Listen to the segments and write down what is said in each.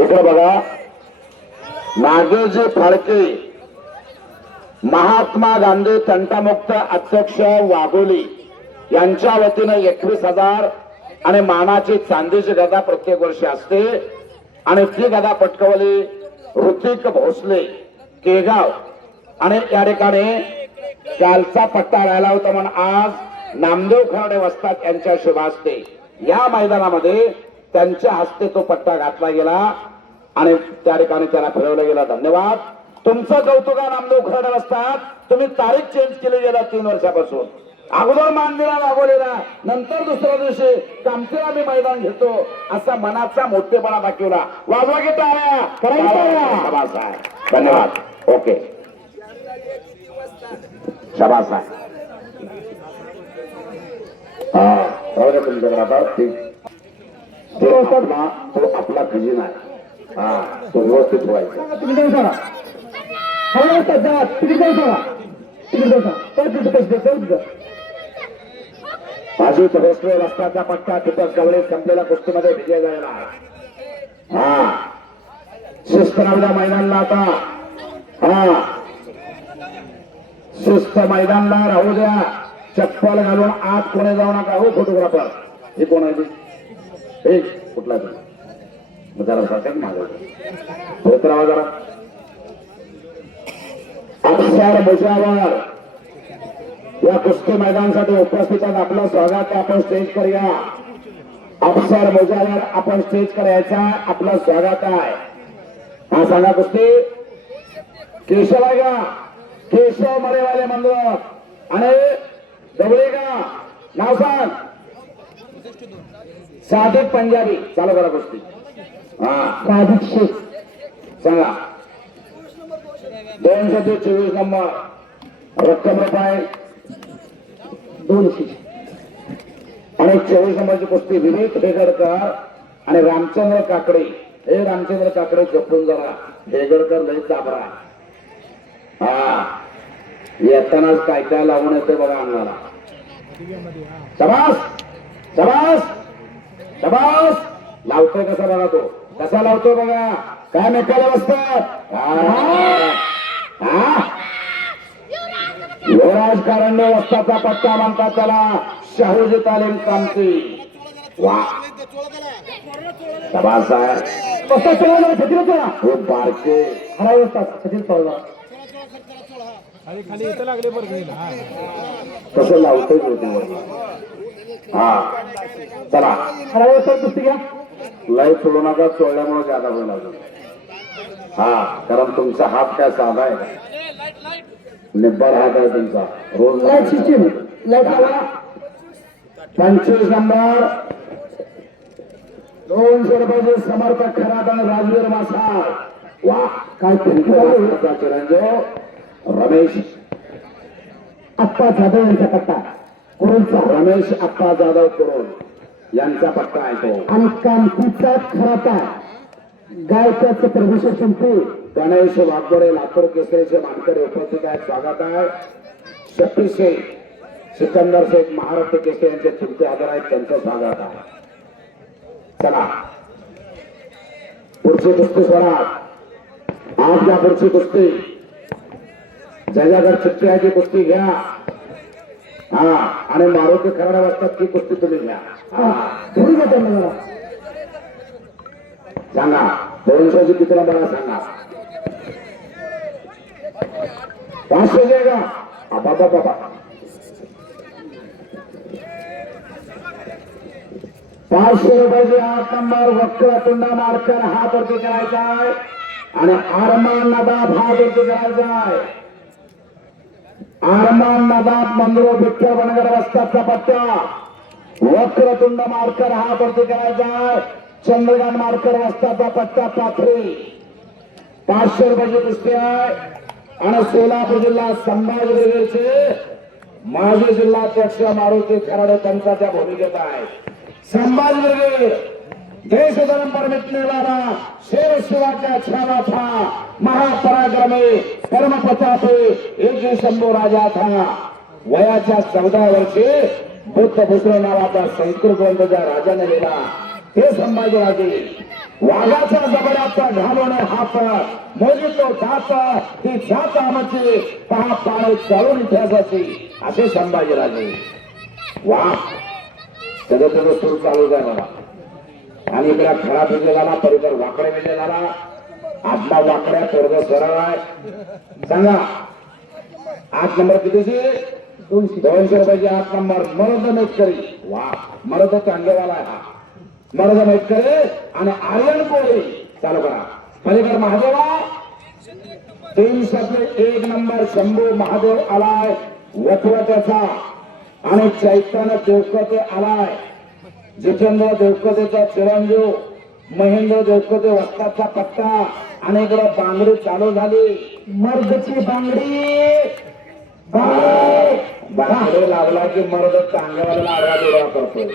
इकडे बघा, नागेजी फाळके महात्मा गांधी तंटामुक्त अध्यक्ष वाघोली यांच्या वतीने 21,000 आणि मानाची चांदीची गदा प्रत्येक वर्षी असते आणि ती गदा पटकवली ऋतिक भोसले केगाव आणि या ठिकाणी कालचा पट्टा राहिला होता म्हणून आज नामदेव खराडे वस्ताद यांच्या शुभ हस्ते या मैदानामध्ये त्यांच्या हस्ते तो पट्टा घातला गेला आणि त्या ठिकाणी त्याला फिरवलं गेला. धन्यवाद. तुमचं कौतुक आहे नामदेव खराडे वस्ताद. तुम्ही तारीख चेंज केली गेला 3 वर्षापासून. अगोदर मान दिला वाघोलीला, नंतर दुसऱ्या दिवशी कामतीला मी मैदान घेतो असा मनाचा मोठेपणा दाखवला. वाजवा की टाळ्या करायचा. धन्यवाद. ओके शाबास आहे. राहू द्या तुमच्याकडे आता. तो आपला खजिना आहे. तो व्यवस्थित व्हायचा. माझी भोसले रस्त्याचा पट्टा तिथं गवळे संपलेल्या कुस्तीमध्ये विजय झालेला आहे. शिस्त लावल्या मैदानला आता. शिस्त मैदानला राहू द्या. चप्पल घालून आत कोणी जाऊ नका. हो फोटोग्राफर, हे कोण आहे? कुठला जरा साठ्यात मागवतो जरा अक्षर मुजावर या कुस्ती मैदानासाठी उपस्थित आहेत. आपलं स्वागत आहे. आपण स्टेज कर या. अक्षर मुजावर आपण स्टेज करायचा. आपलं स्वागत आहे. हा सांगा कुस्ती केशव आहे का? केशव मरेवाले मंदिर आणि दबळे का? नाव सांग. सादिक पंजाबी. चालू करा कुस्ती. सादिक शेख सांगा. 224 नंबर. रक्कम रुपये 200 आणि 24 नंबरची कुस्ती विवेक हेगडकर आणि रामचंद्र काकडे. हे रामचंद्र काकडे जपून जरा. हेगडकर लई दाबरा. येतानाच काय काय लावून येते बघा अंगाला. शबास शबास शबास. लावतोय कसा बघा तो. कसा लावतोय बघा. काय मेकायला बसतात. युवराज कारंडे वस्ताचा पट्टा म्हणतात त्याला. शाहूजी तालीम कामती. वा शबास आहे. खूप बारके हराई असतात. सचिन पळवा कसं लावतोय चला हराई असतात. कुस्ती घ्या. लय सोडू नका. चोळल्यामुळे जादा होईल अजून. कारण तुमचा हात काय साधा आहे. निब्बर हात आहे तुमचा. रोज 25 नंबर 200 रुपयाचे समर्थक खरात आणि राजवीर मासाळ. वा काय चिरंजीव रमेश अप्पा जाधव यांचा पट्टा कुरुलचा. रमेश अप्पा जाधव कुरुल यांचा पट्टा आहे तो. आणि कामतीचा खराता गायकाचं प्रभूषण संपे. गणेश वाघोडे लातूर केसरीचे मानकरी उपस्थित आहेत. स्वागत आहे. शफी शेख सिकंदर शेख महाराष्ट्र केसरी यांचे चिमटे हजर आहेत. त्यांचं स्वागत आहे. चला पुढची कुस्ती सोडा. आज या पुढची कुस्ती ज्याच्याकडे चिठ्ठी आहे ती कुस्ती घ्या. आणि मारुती खराडे वाजतात ती कुस्ती तुम्ही घ्या. सांगा 200ची किती बघा सांगा. 500 का? बाबा बाबा 500 रुपयाचे 8 नंबर वक्रतुंड मार्कर हात वरती करायचा आहे आणि आरमान नदाब हात वरती करायचा आहे. आरमान नदाब मंदिरो विठ्ठल बनगर वस्तादचा पट्टा. वक्रतुंड मार्कर हात वरती करायचा आहे. चंद्रकांत मार्कर वस्तादचा पट्टा पाथरी. 500 रुपयाची कुस्ती आहे आणि सोलापूर जिल्हा संभाजी ब्रिगेडचे माजी जिल्हाध्यक्ष मारुती खराडे पंचाच्या भूमिकेत आहे. संभाजी ब्रिगेड देशधर्म पर मिटने वाला शेर शिवाच्या छावा था. महापराक्रमी परम प्रतापी एक शंभू राजा था. वयाच्या 14 वर्षी बुद्ध भूषण नावाचा संस्कृत ग्रंथ ज्या राजाने लिहिला हे संभाजीराजे वाघाचा जबड्याचा घालून हात मोजितो जात ती जात आमची पहा पाणी चालून इतिहासाची असे संभाजीराजे. वा त्याचं त्याचं सूर चालू आहे मला. आणि इकडे खरा विजय झाला, परिकर वाकडे विजय झाला. आत्मा वाकड्या पोरग सरळ आहे. सांगा 8 नंबर कितीची? 200 रुपयाची 8 नंबर मरद मेटकरी. वा मरद चांगलेवाला आहे हा. मरद मेटकरी आणि आर्यन कोळी. चालू करा. पलीकड महादेवा 301 नंबर शंभू महादेव आलाय वटवट्याचा आणि चैतन्य देवकते आलाय. जितेंद्र देवकतेचा चिरंजीव महेंद्र देवकते वस्ताचा पट्टा आणि इकडे बांगडी चालू झाली. मर्दची बांगडी बांगडी लागला की मर्द चांगल्यावाला आडवा दिवा करतो.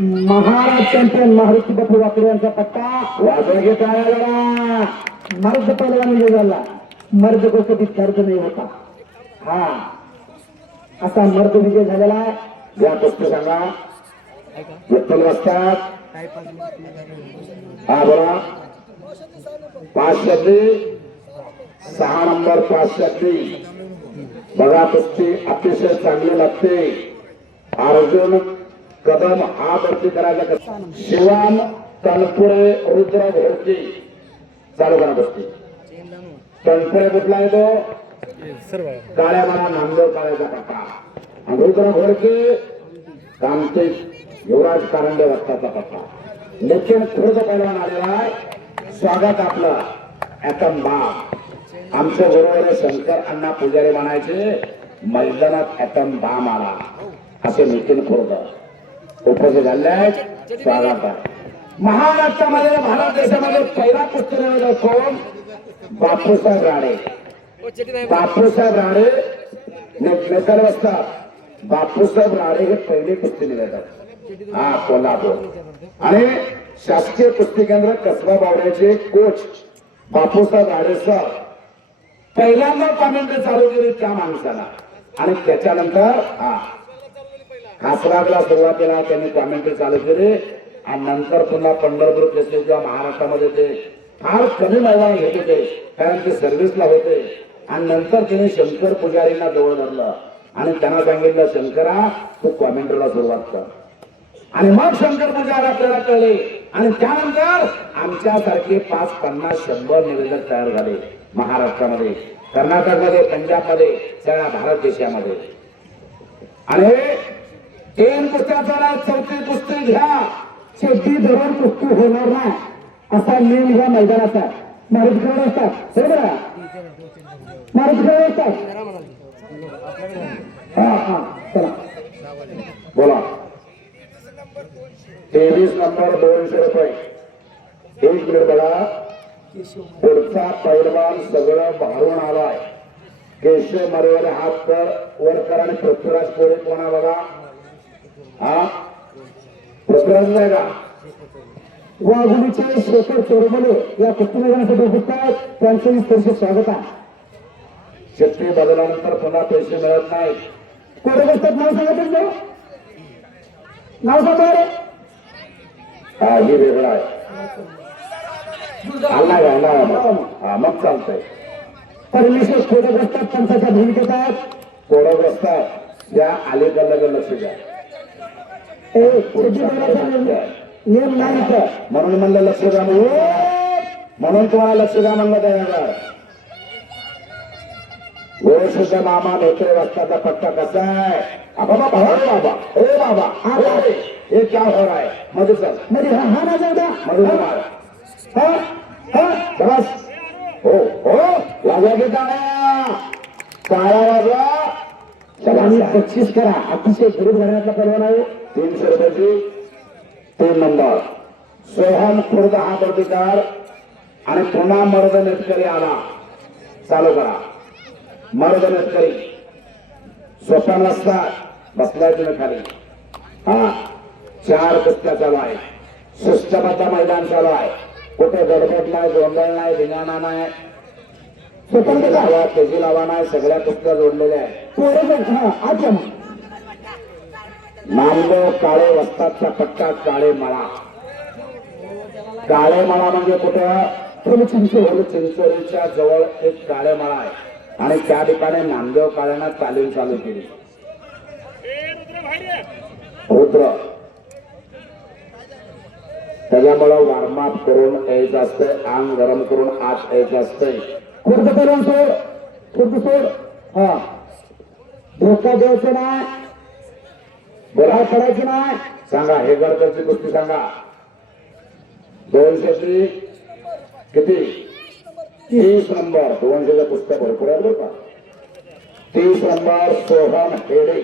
महाराज चॅम्पियन मारुती बापू वाकडे यांचा पट्टा वाजगे काय झाला. मर्द पहिला विजय झाला. मर्द को कधी दर्द नाही होता. हा असा मर्द विजय झालेला आहे. या गोष्टी सांगा. विठ्ठल वस्तात हा बोला 5 6 नंबर 5 बघा कुस्ती अतिशय चांगली लागते. अर्जुन कदम हा भरती करायचा. शिवान तनपुरे रुद्र भरती चालू करा कुस्ती. तनपुरे कुठला आहे तो? काळ्या मला नामदेव काळ्याचा पट्टा. रुद्र भोडके कामते युवराज कारंडे वस्ताचा पट्टा. नितीन खुर्द पैलवान आलेला आहे. स्वागत आपलं. ऍटम बाम आमचे बरोबर शंकर अण्णा पुजारी म्हणायचे मैदानात ऍटम बाम आला असे नितीन खुर्द उपस्थित झाले आहेत. स्वागत आहे. महाराष्ट्रामध्ये भारत देशामध्ये पहिला कुस्ती निवेदक कोण? बापूसाहेब राणे. बापूसाहेब राणे मेकर असतात. बापूसाहेब राणे हे पहिले कुस्ती निवेदक. हा कोल्हापूर. आणि शासकीय कुस्ती केंद्र कसबा बावड्याचे कोच बापूसाहेब राणे सर पहिल्यांदा कॉमेंट्री चालू केली त्या माणसाला. आणि त्याच्यानंतर खासबागला सुरुवातीला त्यांनी कॉमेंट्री चालू केली. आणि नंतर पुन्हा पंढरपूर केसरी जेव्हा महाराष्ट्रामध्ये ते फार कमी मैदान घेत होते कारण ते सर्व्हिसला होते. आणि नंतर त्यांनी शंकर पुजारींना जवळ धरलं आणि त्यांना सांगितलं शंकरा तू कॉमेंट्रीला सुरुवात कर. आणि मग शंकर पुजारी आपल्याला कळले. आणि त्यानंतर आमच्यासारखे 5, 50, 100 निवेदक तयार झाले महाराष्ट्रामध्ये, कर्नाटकमध्ये, पंजाबमध्ये, सगळ्या भारत देशामध्ये. आणि 3 कुस्त्याचा 4थी कुस्ती घ्या. शेवटी धरून कुस्ती होणार नाही असा नियम ह्या मैदानाचा. मारुतीकडे असतात बरोबर. मारुतीकडे असतात. चला बोला. 23 नंबर 200 रुपये. 1 मिनिट बघा. पुढचा पैलवान सगळं भारून आलाय. केशव मरेवाले हात कर वर कर आणि पृथ्वीराज कोळे कोणा बघा. हा पृथ्वीराज नाही का? वाघुलीचे शेखर चोरमले या कुस्ती मैदानासाठी उपस्थित आहेत. त्यांचं विस्तारित स्वागत आहे. शेट्टी बदलल्यानंतर पुन्हा पैसे मिळत नाही. कोणी बसतात नाव सांगा तुमचं नाव सांगा. हा हे वेगळा आहे. मग चालतंय. परमेश्वर कोडक असतात पंचाच्या भूमिकेत आहेत. कोडक असतात या अलीकडलं लक्ष द्या. नियम नाही म्हणून म्हणलं लक्ष द्या. म्हणून तुम्हाला लक्ष द्या म्हणलं त्याच्यावर. गोरसुद्धा मामा धोत्रे वस्ताचा पट्टा कसा आहे? बाबा बाबा हे बाबा हे क्या हो रहा है? मधु सर मध्ये हा ना जाऊ द्या. मधु बस हो हो लागा की काळा वाजवा. सगळ्यांनी 25 करा. अतिशय गरीब घराण्याचा परवाना आहे. 300 रुपयाची 3 नंबर सोहम खुर्द हा प्रतिकार आणि पुन्हा मर्द नेटकरी आला. चालू करा. मर्द नेटकरी स्वतः नसतात बसलाय तुम्ही खाली. हा 4 कुस्त्या चालू आहे. शिस्तबद्ध मैदान चालू आहे. कुठे गडबड नाही, गोंधळ नाही, धिंगाणा नाही, स्वतंत्र लावा, तेजी लावा नाही. सगळ्या कुस्त्या जोडलेल्या आहेत. नामदेव काळे वस्तादचा पट्टा काळे मळा. काळे मळा म्हणजे कुठं? चिंचोलीच्या जवळ एक काळे मळा आहे आणि त्या ठिकाणी नामदेव काळ्यांना तालीम चालू केली. रुद्र त्याच्यामुळं वॉर्मअप करून यायचं असतंय, अंग गरम करून आत यायचं असतंय. खुर्द करून सोड, खुर्द सोड. हा धोका द्यायचं नाही, बोला करायची नाही. सांगा हे गडकरची कुस्ती सांगा. 200 किती? 30 नंबर. 200च्या कुस्त्या भरपूर आहेत बरं का. 30 नंबर सोहम हेडे.